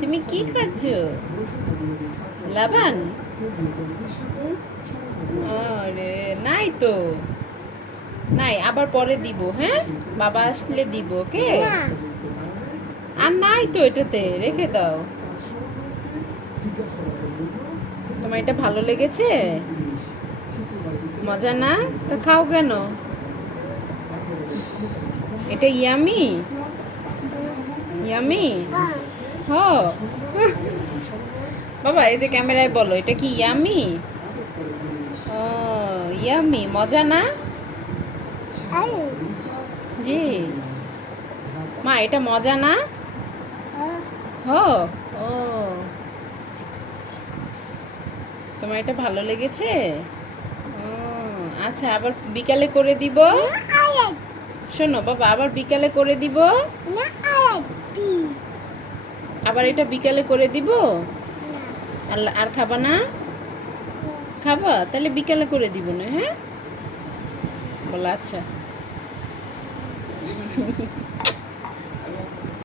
তুমি কি খাচ্ছ? লাবান? আরে নাই তো, নাই, আবার পরে দিব। হ্যাঁ, বাবা আসলে দিব। ওকে, আর নাই তো, এটাতে রেখে দাও। তোমার এটা ভালো লেগেছে? মজা না? তো খাও কেন? এটা ইয়ামি? ইয়ামি? হ। বাবা, এই যে ক্যামেরায় বলো, এটা কি ইয়ামি? ও, ইয়ামি, মজা না? জি। মা, এটা মজা না? হ। ও, তোমার এটা ভালো লেগেছে? ও, আচ্ছা, আবার বিকালে করে দিব। শোনো বাবা, আবার বিকালে করে দিব। আবার এটা বিকালে করে দিব। আর খাবা না? খাবা? তাহলে বিকালে করে দিব না। হ্যাঁ, বলো আচ্ছা।